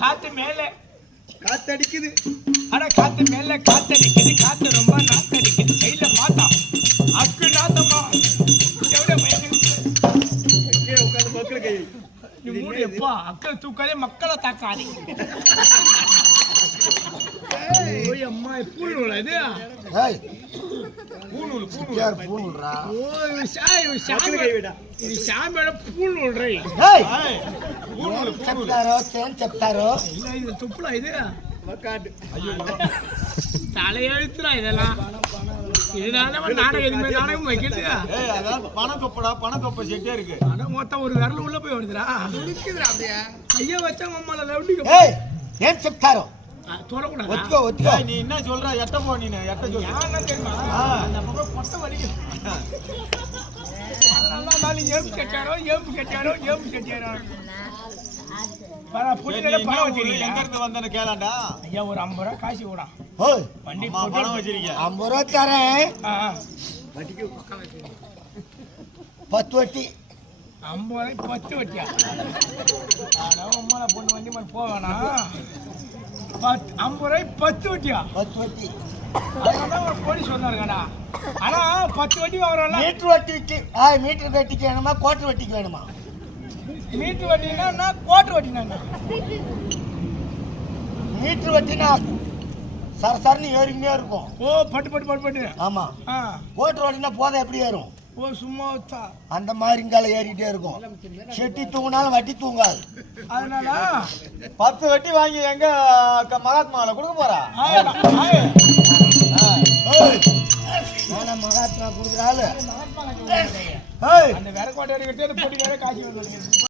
காத்து மேல காத்தடிக்குது. அட காத்து மேல காத்தடிக்குது, காத்து ரொம்ப நாத்தடிக்குது. கையில பார்த்தா அக்கு நாத்தமா எவ்வளவு உட்காந்து மக்கள் கை நீ மூடு எப்பா அக்கள் தூக்காதே மக்களை தாக்காதே. ஓய் அம்மா பூல் நூலா இது? பூநூல் பூநூல்ரா. ஓ இது சாமியோட பூல் நூல்றே. பூநூல் చెప్తారో చెప్తారో இல்ல இது துப்புலா இது? காட்டு. ஐயோ தலையெழுத்துறா இதெல்லாம். இதனால நாடகம் எதுவுமே நாடகம் வைக்கிறது. அதான் பணக்கொப்படா, பணக்கொப்பை செட்டே இருக்கு. அதான் மொத்தம் ஒரு விரல் உள்ள போய் வருதுடா. ஐயா வச்சா மம்மால ரவுடிங்க. ఏం చెప్తారో தோறக்கூடாது. ஒத்துக்கோ ஒத்துக்கோ. நீ என்ன சொல்ற? எட்ட போ. நீ எட்ட சொல்ற. யாருன்னா தெரியுமா? அந்த பக்கம் பொட்டை வலிக்குது. அதனால நாலு ஏம்பு கட்டியாரோ எங்க இருந்து வந்தேன்னு கேளாண்டா. ஐயா ஒரு 50 ரூபா காசு விடா. வண்டி பணம் வச்சிருக்கேன். 50 ரூபா தரேன். 10 வட்டி. 50 10 வட்டியா? அதான் உம்மால பொண்ணு வண்டி மாதிரி போவேனா? 50 ரூபாய் 10 வட்டியா? 10 வட்டி. அதனால ஒரு போலீஸ் சொன்னாருங்கடா. ஆனா 10 வட்டி வாங்குறோம்ல. மீட்டர் வட்டிக்கு மீட்டர் வட்டிக்கு வேணுமா, கோட்டர் வட்டிக்கு வேணுமா? மீட்டர் வட்டினா கோட்டர் வட்டினா? மீட்டர் வட்டினா சரசரன்னு ஏறிக்கிட்டே இருக்கும். ஓ பட்டு. ஆமா. கோட்டர் வட்டினா போதை எப்படி ஏறும்? ஓ சும்மா அந்த மாதிரி இங்கால ஏறிட்டே இருக்கும். செட்டி தூங்கினாலும் வட்டி தூங்காது. அதனால 10 வட்டி வாங்கி எங்க மகாத்மாவில கொடுக்க போறா? மகாத்மா கொடுக்குறாள். அந்த வேற கோட்டை எடுக்கிறது போட்டி வேற காசு